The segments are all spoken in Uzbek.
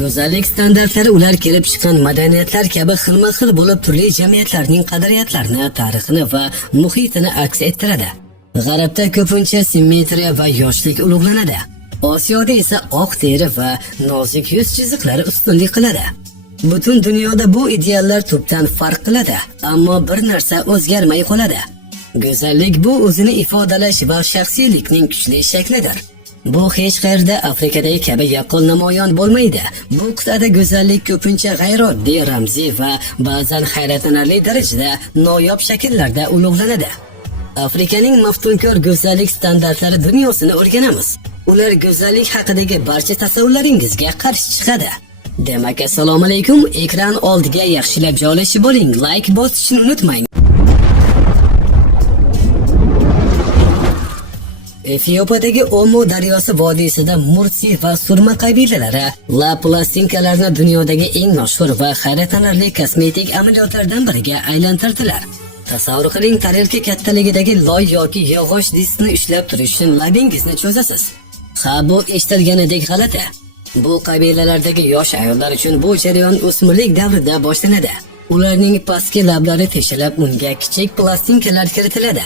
Go'zallik standartlari ular kelib chiqqan madaniyatlar kabi xilma-xil bo'lib turli jamiyatlarning qadriyatlarini, tarixini va muhitini aks ettiradi. G'arbda ko'pincha simmetriya va yoshlik ulug'lanadi. Osiyoda esa oq teri va nozik yuz chiziqlari ustunlik qiladi. Butun dunyoda bu ideallar tubdan farq qiladi, ammo bir narsa o'zgarmay qoladi. Go'zallik bu o'zini ifodalash va shaxsiylikning kuchli shaklidir. Bu hech qayerda Afrikadagi kabi yaqqol namoyon bo'lmaydi. Bu qit'ada go'zallik ko'pincha g'ayrioddiy, ramziy va ba'zan hayratlanarli darajada noyob shakllarda ulug'lanadi. Afrikaning maftunkor go'zallik standartlari dunyosini o'rganamiz. Ular go'zallik haqidagi barcha tasavvurlaringizga qarshi chiqadi. Demak, assalomu alaykum. Ekran oldiga yaxshilab joylashib oling, like bosishni unutmang. Efiopiyadagi Omo daryosi vodiysida Mursi va Surma qabilalari la plastinkalarni dunyodagi eng mashhur va hayratlanarli kosmetik amaliyotlardan biriga aylantirdilar. Tasavvur qiling, tarelka kattaligidagi loy yoki yog'och diskni ushlab turish uchun labingizni cho'zasiz. Ha, bu eshitilganidek g'alati. Bu qabilalardagi yosh ayollar uchun bu jarayon o'smirlik davrida boshlanadi. Ularning pastki lablari teshilib, unga kichik plastinkalar kiritiladi.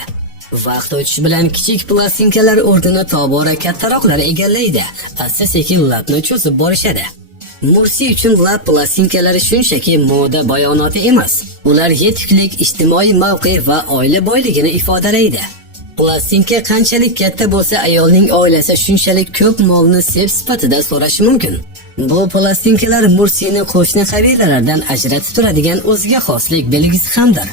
Vaqt o'tishi bilan kichik plastinkalar o'rnini tobora kattaroqlar egallaydi. Asta-sekin labni cho'zib borishadi. Mursi uchun lab plastinkalari shunchaki moda bayonoti emas. Ular yetuklik, ijtimoiy mavqe va oila boyligini ifodalaydi. Plastinka qanchalik katta bo'lsa, ayolning oilasi shunchalik ko'p molni sep sifatida so'rashi mumkin. Bu plastinkalar Mursini qo'shni qabilalardan ajratib turadigan o'ziga xoslik belgisi hamdir.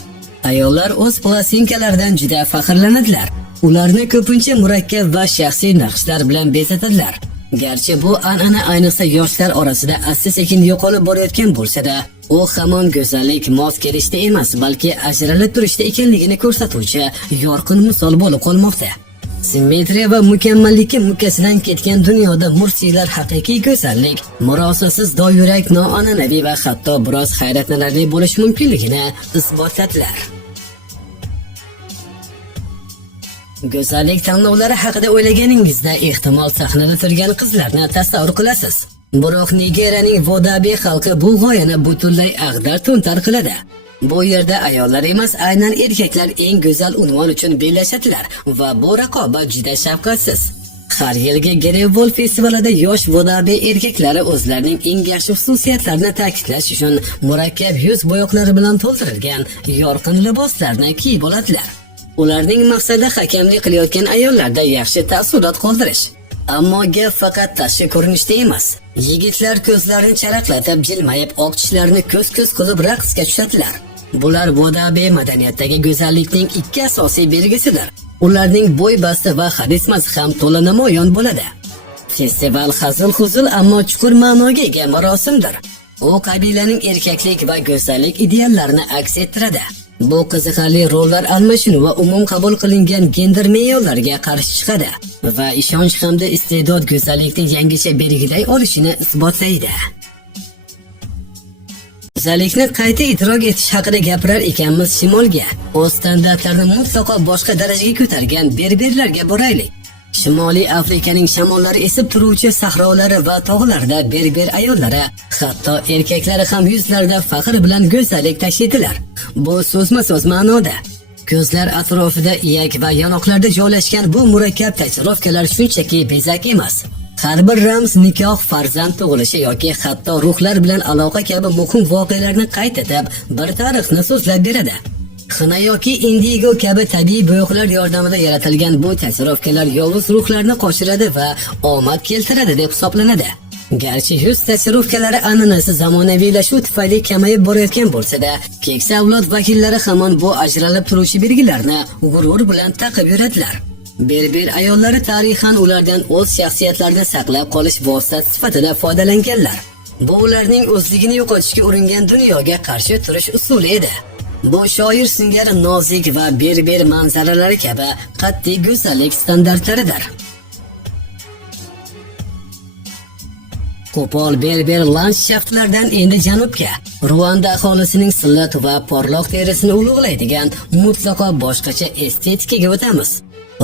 Ayollar o'z plastinkalaridan juda faxrlanadilar. Ularni ko'pincha murakkab va shaxsiy naqshlar bilan bezatadilar. Garchi bu an'ana ayniqsa yoshlar orasida asta-sekin yo'qolib borayotgan bo'lsa-da, u hamon go'zallik mos kelishda emas, balki ajralib turishda ekanligini ko'rsatuvchi yorqin misol bo'lib qolmoqda. Simmetriya va mukammallikka mukkasidan ketgan dunyoda Mursiylar haqiqiy go'zallik, murosasiz doyurak, noan'anaviy va hatto biroz hayratlanarli bo'lish mumkinligini isbotladilar. Go'zallik tanlovlari haqida o'ylaganingizda ehtimol sahnada turgan qizlarni tasavvur qilasiz. Biroq Nigeriyaning Vodabe xalqi bu g'oyani butunlay ag'dar-to'ntar qiladi. Bu yerda ayollar emas, aynan erkaklar eng go'zal unvon uchun bellashadilar va bu raqobat juda shafqatsiz. Har yilgi Grevol festivalida yosh Vodabe erkaklari o'zlarining eng yaxshi xususiyatlarini ta'kidlash uchun murakkab yuz bo'yoqlari bilan to'ldirilgan yorqin liboslarni kiyib oladilar. Ularning maqsadi hakamlik qilayotgan ayollarda yaxshi taassurot qoldirish. Ammo gap faqat tashqi ko'rinishda emas. Yigitlar ko'zlarini charaqlatib, jilmayib, oq tishlarini ko'z-ko'z qilib raqsga tushadilar. Bular Vodabe madaniyatidagi go'zallikning ikki asosiy belgisidir. Ularning bo'y basti va xarismasi ham to'la namoyon bo'ladi. Festival hazil-huzul ammo chuqur ma'noga ega marosimdir. U qabilaning erkaklik va go'zallik ideallarini aks ettiradi. Bu qiziqarli rollar almashinuvi va umum qabul qilingan gender me'yorlariga qarshi chiqadi va ishonch hamda iste'dod go'zallikni yangicha belgilay olishini isbotlaydi. Go'zallikni qayta idrok etish haqida gapirar ekanmiz shimolga, o'z standartlarini mutlaqo boshqa darajaga ko'targan berberlarga boraylik. Shimoliy Afrikaning shamollari esib turuvchi sahrolari va tog'larida berber ayollari, hatto erkaklari ham yuzlarida faxr bilan go'zallik tashiydilar. Bu so'zma-so'z ma'noda. Ko'zlar atrofida iyak va yonoqlarda joylashgan bu murakkab tatuirovkalar shunchaki bezak emas. Har bir ramz nikoh, farzand tug'ilishi yoki hatto ruhlar bilan aloqa kabi muhim voqealarni qayd etib, bir tarixni so'zlab beradi. Xina yoki indigo kabi tabiiy bo'yoqlar yordamida yaratilgan bu tatuirovkalar yovuz ruhlarni qo'shiradi va omad keltiradi deb hisoblanadi. Garchi yuz tatuirovkalari an'anasi zamonaviylashuv tufayli kamayib borayotgan bo'lsa-da, keksa avlod vakillari hamon bu ajralib turuvchi belgilarni g'urur bilan taqib yuradilar. Berber ayollari tarixan ulardan o'z shaxsiyatlarini saqlab qolish vositasi sifatida foydalanganlar. Bu ularning o'zligini yo'qotishga uringan dunyoga qarshi turish usuli edi. Bu shoir singari nozik va berber manzaralari kabi qat'iy go'zallik standartlaridir. Qo'pol berber landshaftlardan endi janubga, Ruanda aholisining silliq va porloq terisini ulug'laydigan mutlaqo boshqacha estetikaga o'tamiz.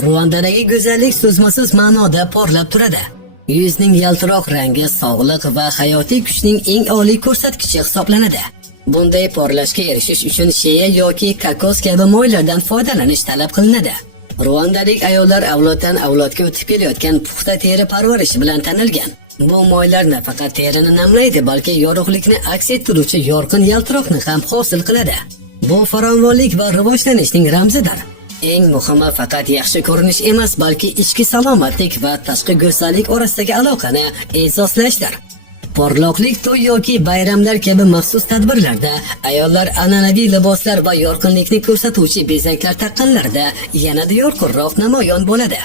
Ruandadagi go'zallik so'zma-so'z ma'noda porlab turadi. Yuzning yaltiroq rangi sog'liq va hayotiy kuchning eng oliy ko'rsatkichi hisoblanadi. Bunday porlashga erishish uchun shea yoki kokos kabi moylardan foydalanish talab qilinadi. Ruandalik ayollar avloddan avlodga o'tib kelayotgan puxta teri parvarishi bilan tanilgan. Bu moylar nafaqat terini namlaydi, balki yorug'likni aks ettiruvchi yorqin yaltiroqni ham hosil qiladi. Bu farovonlik va rivojlanishning ramzidir. Eng muhimi faqat yaxshi ko'rinish emas, balki ichki salomatlik va tashqi go'zallik orasidagi aloqani e'zozlashdir. Porloqlik to'y yoki bayramlar kabi maxsus tadbirlarda ayollar an'anaviy liboslar va yorqinlikni ko'rsatuvchi bezaklar taqqanlarida yanada yorqinroq namoyon bo'ladi.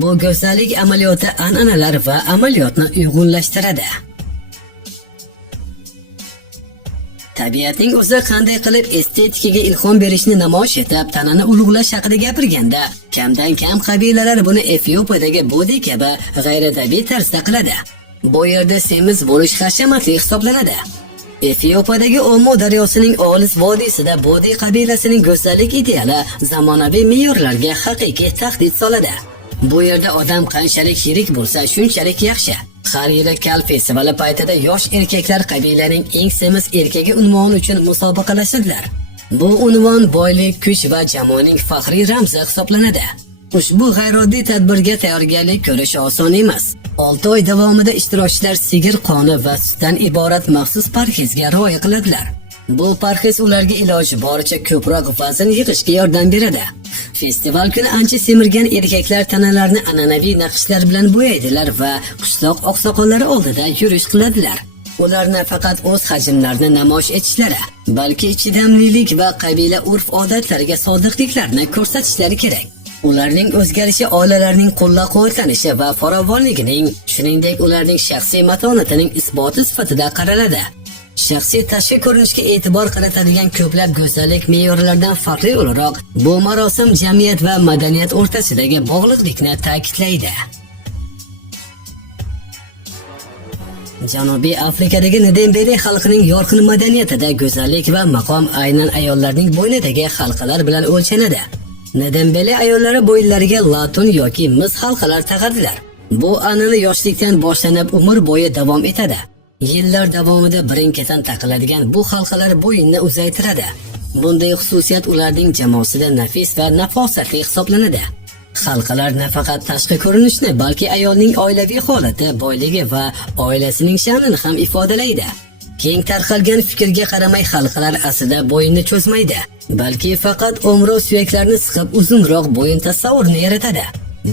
Bu go'zallik amaliyoti an'analar va amaliyotni uyg'unlashtiradi. Tabiatning o'zi qanday qilib estetikaga ilhom berishni namoyish etib, tanani ulug'lash haqida gapirganda, kamdan kam qabilalar buni Efiopiyadagi Bodi kabi g'ayritabiiy tarzda qiladi. Bu yerda semiz bo'lish hashamatli hisoblanadi. Efiopiyadagi Omo daryosining olis vodiysida Bodi qabilasining go'zallik ideali zamonaviy me'yorlarga haqiqiy tahdid soladi. Bu yerda odam qanchalik yirik bo'lsa, shunchalik yaxshi. Har yili Kal festivali paytida yosh erkaklar qabilaning eng semiz erkagi unvoni uchun musobaqalashadilar. Bu unvon boylik, kuch va jamoaning faxriy ramzi hisoblanadi. Ushbu g'ayrioddiy tadbirga tayyorgarlik ko'rish oson emas. 6 oy davomida ishtirokchilar sigir qoni va sutdan iborat maxsus parhezga rioya qiladilar. Bu parhez ularga iloji boricha ko'proq vazn yig'ishga yordam beradi. Festival kuni ancha semirgan erkaklar tanalarini an'anaviy naqshlar bilan bo'yaydilar va qishloq oqsoqollari oldida yurish qiladilar. Ular nafaqat o'z hajmlarini namoyish etishlari, balki chidamlilik va qabila urf-odatlariga sodiqliklarini ko'rsatishlari kerak. Ularning o'zgarishi oilalarning qo'llab-quvvatlanishi va farovonligining, shuningdek ularning shaxsiy matonatining isboti sifatida qaraladi. Shaxsiy tashqi ko'rinishga e'tibor qaratadigan ko'plab go'zallik me'yorlaridan farqli o'laroq, bu marosim jamiyat va madaniyat o'rtasidagi bog'liqlikni ta'kidlaydi. Janubiy Afrikadagi Ndembele xalqining yorqin madaniyatida go'zallik va maqom aynan ayollarning bo'ynidagi halqalar bilan o'lchanadi. Ndembele ayollari bo'ynlariga latun yoki mis halqalar taqadilar. Bu an'ana yoshlikdan boshlanib umr bo'yi davom etadi. Yillar davomida birin-ketin taqiladigan bu halqalar bo'yinni uzaytiradi. Bunday xususiyat ularning jamoasida nafis va nafosatli hisoblanadi. Halqalar nafaqat tashqi ko'rinishni, balki ayolning oilaviy holati, boyligi va oilasining sha'nini ham ifodalaydi. Keng tarqalgan fikrga qaramay halqalar aslida bo'yinni cho'zmaydi, balki faqat omro suyaklarni siqib uzunroq bo'yin tasavvurini yaratadi.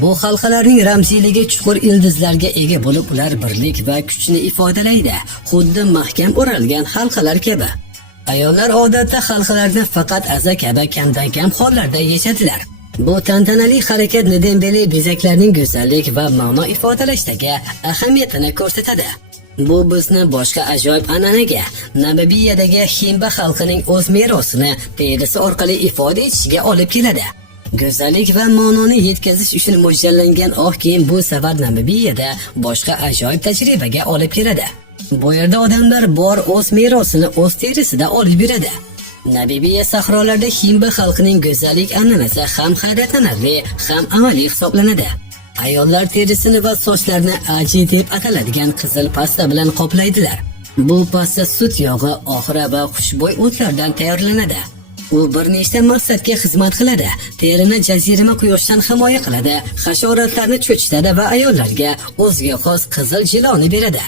Bu halqalarning ramziyligi chuqur ildizlarga ega bo'lib, ular birlik va kuchni ifodalaydi, xuddi mahkam o'ralgan halqalar kabi. Ayollar odatda halqalarni faqat aza kabi kamdan kam hollarda yechadilar. Bu tantanali harakat Ndembele bezaklarning go'zallik va ma'no ifodalashdagi ahamiyatini ko'rsatadi. Bu bizni boshqa ajoyib an'anaga, Namibiyadagi Himba xalqining o'z merosini terisi orqali ifoda etishiga olib keladi. Go'zallik va ma'noni yetkazish uchun mo'ljallangan oq kiyim bu safar Namibiyada boshqa ajoyib tajribaga olib keladi. Bu yerda odamlar bor o'z merosini o'z terisida olib yuradi. Namibiya sahrolarida Himba xalqining go'zallik an'anasi ham hayratlanarli, ham amaliy hisoblanadi. Ayollar terisini va sochlarini aji deb ataladigan qizil pasta bilan qoplaydilar. Bu pasta sut yog'i, oxira va xushbo'y o'tlardan tayyorlanadi. U bir nechta maqsadga xizmat qiladi. Terini jazirama quyoshdan himoya qiladi, hasharotlarni cho'chitadi va ayollarga o'ziga xos qizil jiloni beradi.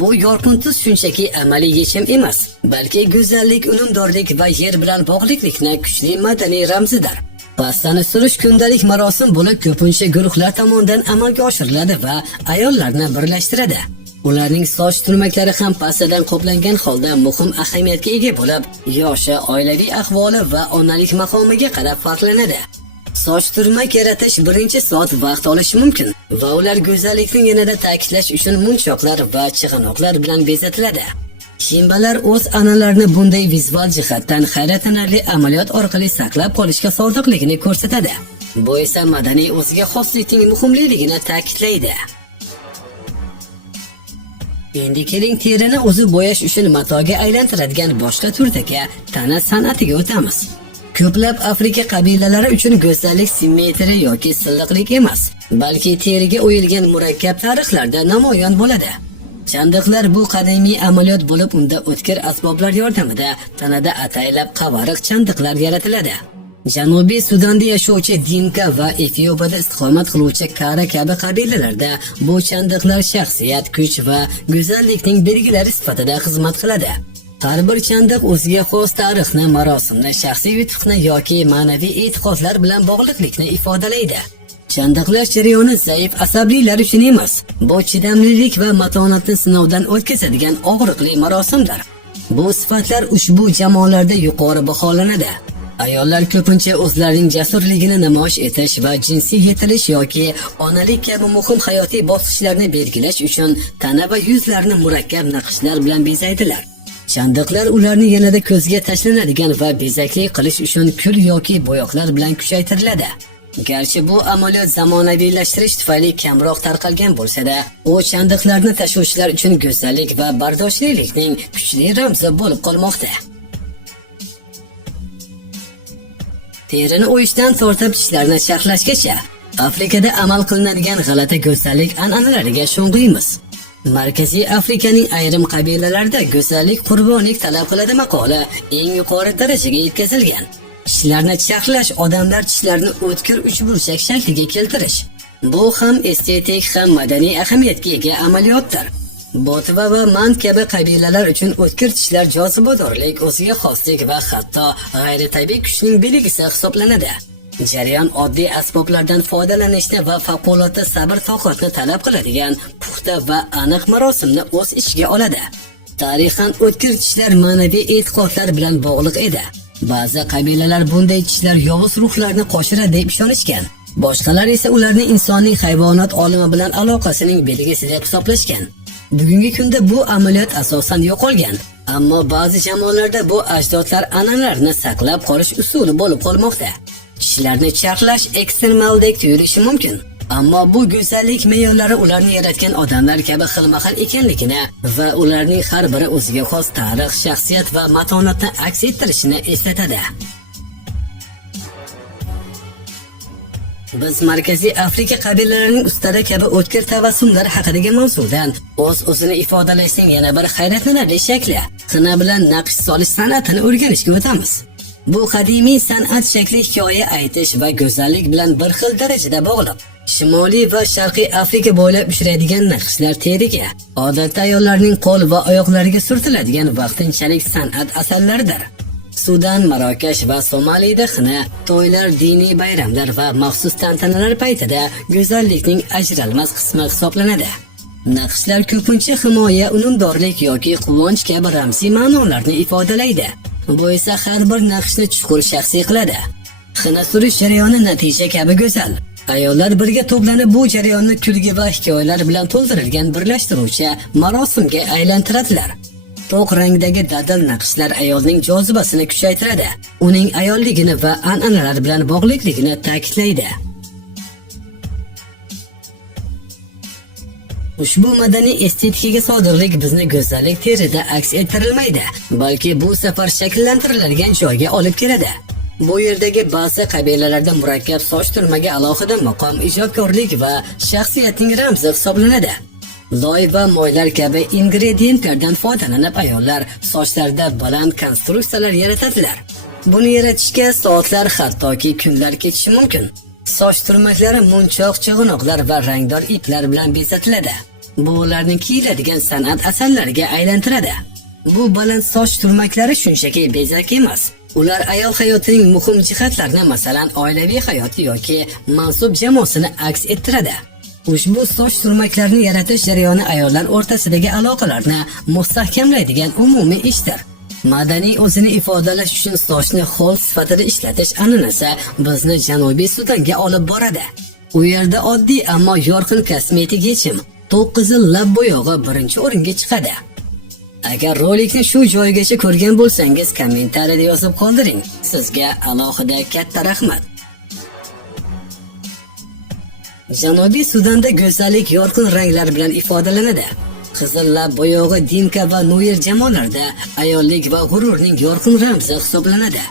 Bu yorqin tuz shunchaki amaliy yechim emas, balki go'zallik, unumdorlik va yer bilan bog'liqlikni kuchli madaniy ramzidir. Pastani surish kundalik marosim bo'lib, ko'pincha guruhlar tomonidan amalga oshiriladi va ayollarni birlashtiradi. Ularning soch turmaklari ham pastadan qoplangan holda muhim ahamiyatga ega bo'lib, yoshi, oilaviy ahvoli va onalik maqomiga qarab farqlanadi. Soch turmak yaratish birinchi soat vaqt olishi mumkin va ular go'zallikni yanada ta'kidlash uchun munchoqlar va chig'anoqlar bilan bezatiladi. Himbalar o'z an'analarini bunday vizual jihatdan hayratlanarli amaliyot orqali saqlab qolishga sodiqligini ko'rsatadi. Bu esa madaniy o'ziga xoslikning muhimligini ta'kidlaydi. Endi keling terini o'zi bo'yash uchun matoga aylantiradigan boshqa turdagi tana san'atiga o'tamiz. Ko'plab Afrika qabilalari uchun go'zallik simmetriya yoki silliqlik emas, balki teriga o'yilgan murakkab tarixlarda namoyon bo'ladi. Chandiqlar bu qadimiy amaliyot bo'lib, unda o'tkir asboblar yordamida tanada ataylab qavariq chandiqlar yaratiladi. Janubiy Sudanda yashovchi Dinka va Efiopiyada istiqomat qiluvchi Kara kabi qabilalarda bu chandiqlar shaxsiyat, kuch va go'zallikning belgilari sifatida xizmat qiladi. Har bir chandiq o'ziga xos tarixni, marosimni, shaxsiy yutuqni yoki ma'naviy e'tiqodlar bilan bog'liqlikni ifodalaydi. Chandiqlash jarayoni zaif asabliylar uchun emas, bu chidamlilik va matonatni sinovdan o'tkazadigan og'riqli marosimdir. Bu sifatlar ushbu jamoalarda yuqori baholanadi. Ayollar ko'pincha o'zlarining jasurligini namoyish etish va jinsiy yetilish yoki onalik kabi muhim hayotiy bosqichlarni belgilash uchun tana va yuzlarini murakkab naqshlar bilan bezaydilar. Chandiqlar ularni yanada ko'zga tashlanadigan va bezakli qilish uchun kul yoki bo'yoqlar bilan kuchaytiriladi. Garchi bu amaliyot zamonaviylashtirish tufayli kamroq tarqalgan bo'lsa-da, u chandiqlarni tashuvchilar uchun go'zallik va bardoshlilikning kuchli ramzi bo'lib qolmoqda. Terini o'yishdan tortib tishlarni sharhlashgacha Afrikada amal qilinadigan g'alati go'zallik an'analariga sho'ng'iymiz. Markaziy Afrikaning ayrim qabilalarida go'zallik qurbonlik talab qiladi maqoli eng yuqori darajaga yetkazilgan. Tishlarni charxlash, odamlar tishlarini o'tkir uchburchak shakliga keltirish. Bu ham estetik, ham madaniy ahamiyatga ega amaliyotdir. Botva va Man kabi qabilalar uchun o'tkir tishlar jozibadorlik, o'ziga xoslik va hatto g'ayritabiiy kuchning belgisi hisoblanadi. Jarayon oddiy asboblardan foydalanishni va favqulodda sabr-toqatni talab qiladigan puxta va aniq marosimni o'z ichiga oladi. Tarixan o'tkir tishlar ma'naviy e'tiqodlar bilan bog'liq edi. Ba'zi qabilalar bunday tishlar yovuz ruhlarni qo'shiradi deb ishonishgan. Boshqalar esa ularni insonning hayvonot olimi bilan aloqasining belgisi deb hisoblashgan. Bugungi kunda bu amaliyot asosan yo'qolgan, ammo ba'zi jamoalarda bu ajdodlar an'analarini saqlab qolish usuli bo'lib qolmoqda. Tishlarni charxlash ekstremaldek tuyulishi mumkin, ammo bu go'zallik me'yorlari ularni yaratgan odamlar kabi xilma-xil ekanligini va ularning har biri o'ziga xos tarix, shaxsiyat va matonatni aks ettirishini eslatadi. Biz Markaziy Afrika qabilalarining ustalari kabi o'tkir tabassumlar haqidagi mavzudan o'zini ifodalashning yana bir hayratlanarli shakli, xina bilan naqsh solish san'atini o'rganishga o'tamiz. Bu qadimiy san'at shakli hikoya aytish va go'zallik bilan bir xil darajada bog'liq. Shimoliy va Sharqiy Afrika bo'ylab uchraydigan naqshlar teriga, odatda ayollarning qo'l va oyoqlariga surtiladigan vaqtinchalik san'at asarlaridir. Sudan, Marokash va Somalida xina, to'ylar, diniy bayramlar va maxsus tantanalar paytida go'zallikning ajralmas qismi hisoblanadi. Naqshlar ko'pincha himoya, unumdorlik yoki quvonch kabi ramziy ma'nolarni ifodalaydi. Bu esa har bir naqshni chuqur shaxsiy qiladi. Xina surish jarayoni natija kabi go'zal. Ayollar birga to'planib bu jarayonni kulgi va hikoyalar bilan to'ldirilgan birlashtiruvchi marosimga aylantiradilar. To'q rangdagi dadil naqshlar ayolning jozibasini kuchaytiradi, uning ayolligini va an'analar bilan bog'liqligini ta'kidlaydi. Ushbu madaniy estetikaga sodiqlik bizni go'zallik terida aks ettirilmaydi, balki bu safar shakllantiriladigan joyga olib keladi. Bu yerdagi ba'zi qabilalarda murakkab soch turmagi alohida maqom, ijodkorlik va shaxsiyatning ramzi hisoblanadi. Loy va moylar kabi ingredientlardan foydalanib ayollar sochlarida baland konstruksiyalar yaratadilar. Buni yaratishga soatlar, hattoki kunlar ketishi mumkin. Soch turmaklari munchoq, chig'inoqlar va rangdor iplar bilan bezatiladi. Bu ularning kiyiladigan san'at asarlariga aylantiradi. Bu baland soch turmaklari shunchaki bezak emas. Ular ayol hayotining muhim jihatlarini, masalan, oilaviy hayot yoki mansub jamoasini aks ettiradi. Ushbu soch turmaklarini yaratish jarayoni ayollar o'rtasidagi aloqalarni mustahkamlaydigan umumiy ishdir. Madaniy o'zini ifodalash uchun sochni xol sifatida ishlatish an'anasi bizni Janubiy Sudanga olib boradi. U yerda oddiy ammo yorqin kosmetik yechim, to'q qizil lab bo'yog'i birinchi o'ringa chiqadi. Agar rolikni shu joygacha ko'rgan bo'lsangiz, kommentariyada yozib qoldiring. Sizga alohida katta rahmat. Janubiy Sudanda go'zallik yorqin ranglar bilan ifodalanadi. Qizil lab bo'yog'i Dinka va Nuer jamoalarida ayollik va g'ururning yorqin ramzi hisoblanadi.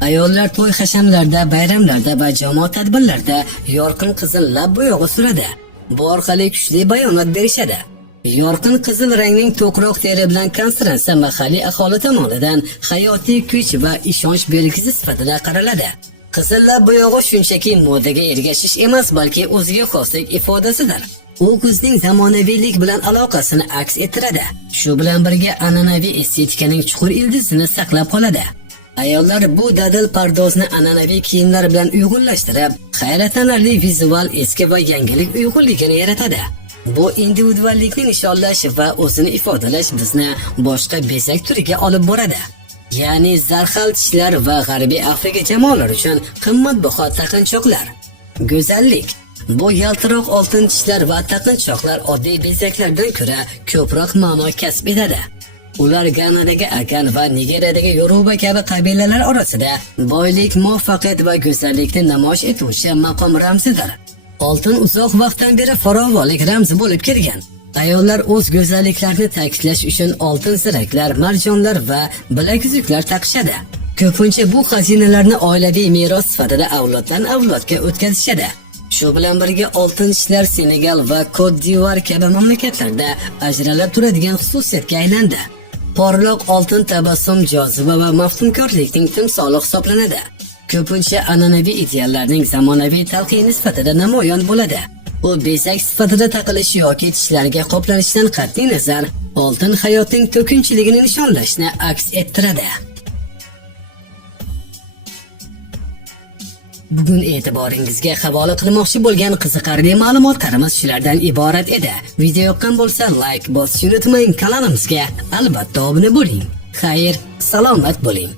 Ayollar to'y hashamlarda, bayramlarda va jamoat tadbirlarida yorqin qizil lab bo'yog'i suradi. Bu orqali kuchli bayonot berishadi. Yorqin qizil rangning to'qroq teri bilan konstransiya mahalliy aholi tomonidan hayotiy kuch va ishonch belgisi sifatida qaraladi. Qizil lab bo'yog'i shunchaki modaga ergashish emas, balki o'ziga xoslik ifodasidir. U kuzning zamonaviylik bilan aloqasini aks ettiradi. Shu bilan birga an'anaviy estetikaning chuqur ildizini saqlab qoladi. Ayollar bu dadil pardozni an'anaviy kiyimlar bilan uyg'unlashtirib, hayratlanarli vizual eski va yangilik uyg'unligini yaratadi. Bu individuallikni nishonlash va o'zini ifodalash bizni boshqa bezak turiga olib boradi. Ya'ni zarhal tishlar va g'arbiy Afrika jamoalari uchun qimmatbaho taqinchoqlar. Go'zallik. Bu yaltiroq oltin tishlar va taqinchoqlar oddiy bezaklardan ko'ra ko'proq ma'no kasb etadi. Ular Ganadagi Akan va Nigeriyadagi Yoruba kabi qabilalar orasida boylik, muvaffaqiyat va go'zallikni namoyish etuvchi maqom ramzidir. Oltin uzoq vaqtdan beri farovonlik ramzi bo'lib kelgan. Ayollar o'z go'zalliklarini ta'kidlash uchun oltin ziraklar, marjonlar va bilaguzuklar taqishadi. Ko'pincha bu xazinalarni oilaviy meros sifatida avloddan avlodga o'tkazishadi. Shu bilan birga oltin tishlar Senegal va Côte d'Ivoire kabi mamlakatlarda ajralib turadigan xususiyatga aylandi. Porloq oltin tabassum joziba va maftunkorlikning timsoli hisoblanadi. Ko'pincha an'anaviy ideallarning zamonaviy talqini sifatida namoyon bo'ladi. U bezak sifatida taqilishi yoki tishlarga qoplanishdan qat'iy nazar, oltin hayotning to'kinchiligini nishonlashni aks ettiradi. Bugun e'tiboringizga havola qilmoqchi bo'lgan qiziqarli ma'lumotlarimiz shulardan iborat edi. Video yoqqan bo'lsa like bosishni unutmang, kanalimizga albatta obuna bo'ling. Xayr, salomat bo'ling.